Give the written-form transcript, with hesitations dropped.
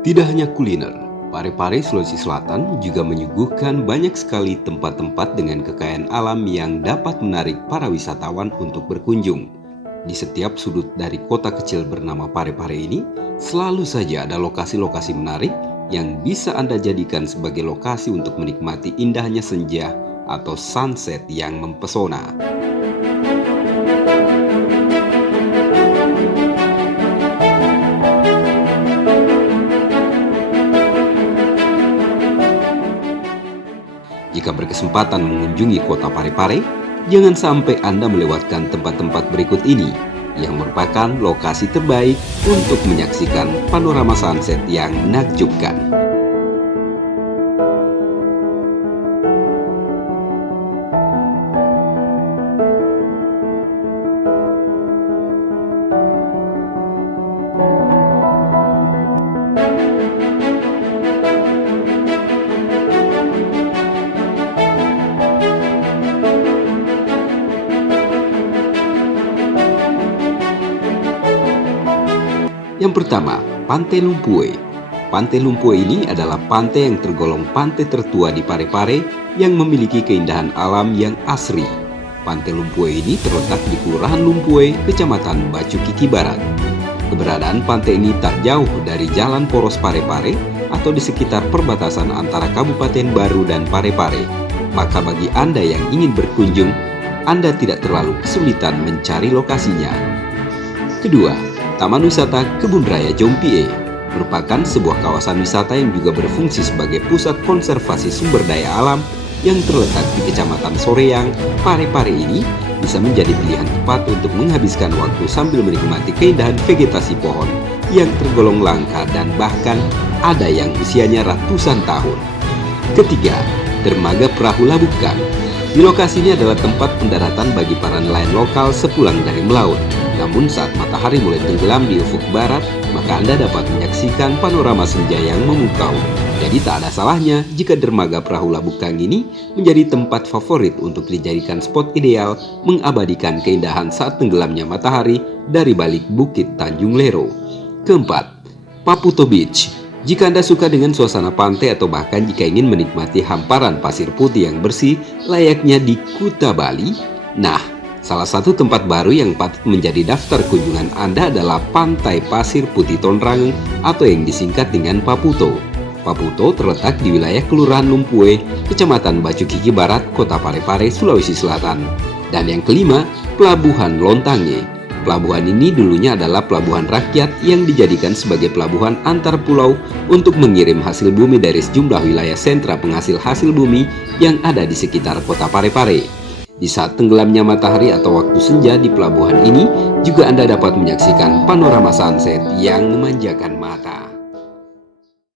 Tidak hanya kuliner, Parepare Sulawesi Selatan juga menyuguhkan banyak sekali tempat-tempat dengan kekayaan alam yang dapat menarik para wisatawan untuk berkunjung. Di setiap sudut dari kota kecil bernama Parepare ini, selalu saja ada lokasi-lokasi menarik yang bisa Anda jadikan sebagai lokasi untuk menikmati indahnya senja atau sunset yang mempesona. Jika berkesempatan mengunjungi kota Parepare, jangan sampai Anda melewatkan tempat-tempat berikut ini yang merupakan lokasi terbaik untuk menyaksikan panorama sunset yang menakjubkan. Yang pertama, Pantai Lumpue. Pantai Lumpue ini adalah pantai yang tergolong pantai tertua di Parepare yang memiliki keindahan alam yang asri. Pantai Lumpue ini terletak di Kelurahan Lumpue, Kecamatan Bacu Kiki Barat. Keberadaan pantai ini tak jauh dari Jalan Poros Parepare atau di sekitar perbatasan antara Kabupaten Baru dan Parepare. Maka bagi Anda yang ingin berkunjung, Anda tidak terlalu kesulitan mencari lokasinya. Kedua, Taman Wisata Kebun Raya Jompie merupakan sebuah kawasan wisata yang juga berfungsi sebagai pusat konservasi sumber daya alam yang terletak di Kecamatan Soreang, Parepare ini bisa menjadi pilihan tepat untuk menghabiskan waktu sambil menikmati keindahan vegetasi pohon yang tergolong langka dan bahkan ada yang usianya ratusan tahun. Ketiga, Dermaga Perahu Labukan. Di lokasi ini adalah tempat pendaratan bagi para nelayan lokal sepulang dari melaut. Namun saat matahari mulai tenggelam di ufuk barat, maka Anda dapat menyaksikan panorama senja yang memukau. Jadi tak ada salahnya jika Dermaga Perahu Labukang ini menjadi tempat favorit untuk dijadikan spot ideal mengabadikan keindahan saat tenggelamnya matahari dari balik Bukit Tanjung Lero. Keempat, Paputo Beach. Jika Anda suka dengan suasana pantai atau bahkan jika ingin menikmati hamparan pasir putih yang bersih layaknya di Kuta Bali, nah, salah satu tempat baru yang patut menjadi daftar kunjungan Anda adalah Pantai Pasir Putih Tonrang atau yang disingkat dengan Paputo. Paputo terletak di wilayah Kelurahan Lumpue, Kecamatan Bacu Kiki Barat, Kota Parepare, Sulawesi Selatan. Dan yang kelima, Pelabuhan Lontange. Pelabuhan ini dulunya adalah pelabuhan rakyat yang dijadikan sebagai pelabuhan antar pulau untuk mengirim hasil bumi dari sejumlah wilayah sentra penghasil hasil bumi yang ada di sekitar Kota Parepare. Di saat tenggelamnya matahari atau waktu senja di pelabuhan ini, juga Anda dapat menyaksikan panorama sunset yang memanjakan mata.